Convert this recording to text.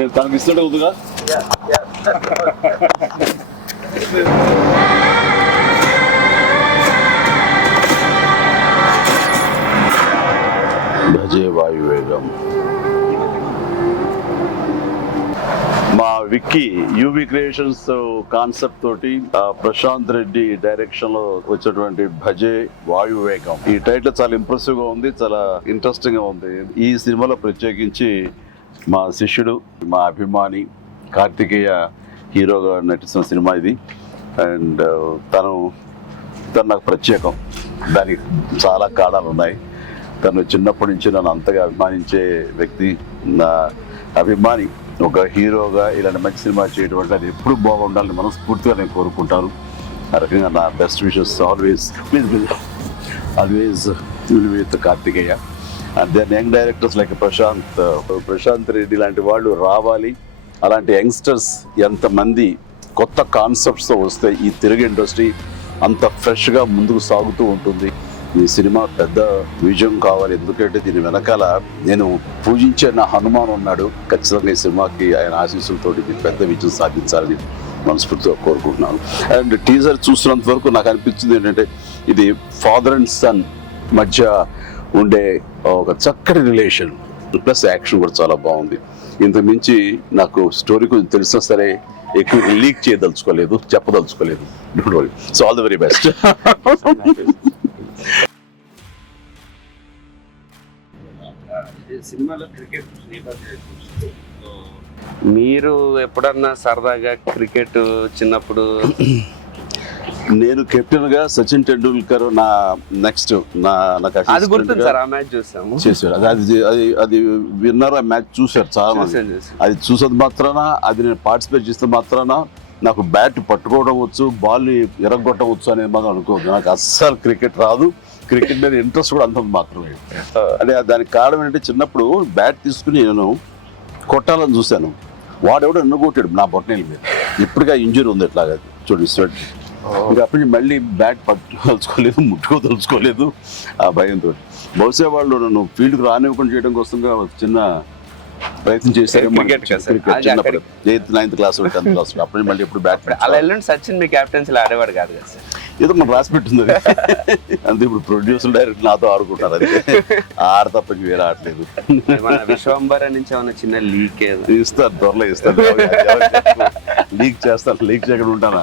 నేను తనకి ఇస్తుంటే ఉందిగా. భజే వాయువేగం. మా విక్కీ యూవి క్రియేషన్స్ కాన్సెప్ట్ తోటి ప్రశాంత్ రెడ్డి డైరెక్షన్ లో వచ్చినటువంటి భజే వాయువేగం. ఈ టైటిల్ చాలా ఇంప్రెసివ్ గా ఉంది, చాలా ఇంట్రెస్టింగ్ గా ఉంది. ఈ సినిమాలో ప్రత్యేకించి మా శిష్యుడు, మా అభిమాని కార్తికేయ హీరోగా నటిస్తున్న సినిమా ఇది. అండ్ తను నాకు ప్రత్యేకం. దానికి చాలా కారణాలు ఉన్నాయి. తను చిన్నప్పటి నుంచి నన్ను అంతగా అభిమానించే వ్యక్తి, నా అభిమాని. ఒక హీరోగా ఇలాంటి మంచి సినిమా చేయడం అంటే అది ఎప్పుడు బాగుండాలని మనస్ఫూర్తిగా నేను కోరుకుంటాను. ఆ రకంగా నా best wishes always will with Karthikeya. And then young directors like Prashanth Reddy లాంటి వాళ్ళు రావాలి. అలాంటి యంగ్స్టర్స్ ఎంతమంది కొత్త కాన్సెప్ట్స్తో వస్తే ఈ తెలుగు ఇండస్ట్రీ అంత ఫ్రెష్గా ముందుకు సాగుతూ ఉంటుంది. ఈ సినిమా పెద్ద విజయం కావాలి. ఎందుకంటే దీని వెనకాల నేను పూజించే నా హనుమాన్ ఉన్నాడు. ఖచ్చితంగా ఈ సినిమాకి ఆయన ఆశీస్సులతో పెద్ద విజయం సాధించాలని మనస్ఫూర్తిగా కోరుకుంటున్నాను. అండ్ టీజర్ చూస్తున్నంత వరకు నాకు అనిపించింది ఏంటంటే ఇది ఫాదర్ అండ్ సన్ మధ్య ఉండే ఒక చక్కటి రిలేషన్, ప్లస్ యాక్షన్ కూడా చాలా బాగుంది. ఇంతకు మించి నాకు స్టోరీ కొంచెం తెలిసినా సరే ఎక్కువ లీక్ చేయదలుచుకోలేదు, చెప్పదలుచుకోలేదు. Don't worry. So all the very best. సినిమాలో క్రికెట్ మీరు ఎప్పుడన్నా సరదాగా క్రికెట్ చిన్నప్పుడు? నేను కెప్టెన్ గా సచిన్ టెండూల్కర్ నా నెక్స్ట్ అది గుర్తుంది సార్, ఆ మ్యాచ్ చూసాము చేశాడు. అది విన్నర్ ఆ మ్యాచ్ చూశారు చాలా మంది. అది చూసేది మాత్రాన, అది నేను పార్టిసిపేట్ చేస్తే మాత్రాన నాకు బ్యాట్ పట్టుకోవడం వచ్చు, బాల్ ఎరగొట్టడం వచ్చు అనేది మాత్రం అనుకోవద్దు. నాకు అస్సలు క్రికెట్ రాదు. క్రికెట్ మీద ఇంట్రెస్ట్ కూడా అంత మాత్రమే. అంటే దానికి కారణం ఏంటంటే చిన్నప్పుడు బ్యాట్ తీసుకుని నేను కొట్టాలని చూశాను. వాడెవడో ఎన్నో కొట్టాడు నా బొట్టనేల మీద. ఇప్పటికీ ఇంజరీ ఉంది ఎట్లాగా చూడండి స్వెట్. ఇంకా అప్పటి నుంచి మళ్ళీ బ్యాట్ పట్టుకోదలుచుకోలేదు, ముట్టుకోదలుచుకోలేదు ఆ భయంతో. బహుశా వాళ్ళు నన్ను ఫీల్డ్కి రానివ్వకుండా చేయడం కోసంగా చిన్న ప్రయత్నం చేశారు. చిన్నప్పుడు 8th 9th class 10th class అప్పుడు మళ్ళీ ఎప్పుడు బ్యాట్ అలా వెళ్ళండి. సచిన్ మీ క్యాప్టెన్సీ ఆడేవాడు కాదు కదా సార్? ఏదో మనం రాసి పెట్టింది అంతే. ఇప్పుడు ప్రొడ్యూసర్ డైరెక్ట్ నాతో ఆడుకుంటారు. అది ఆడ తప్ప వేరే ఆడలేదు. విశ్వంబర నుంచి ఏమన్నా చిన్న లీక్ ఇస్తారు, త్వరలో ఇస్తారు. లీక్ చేస్తారు, లీక్ చేయకుండా ఉంటానా?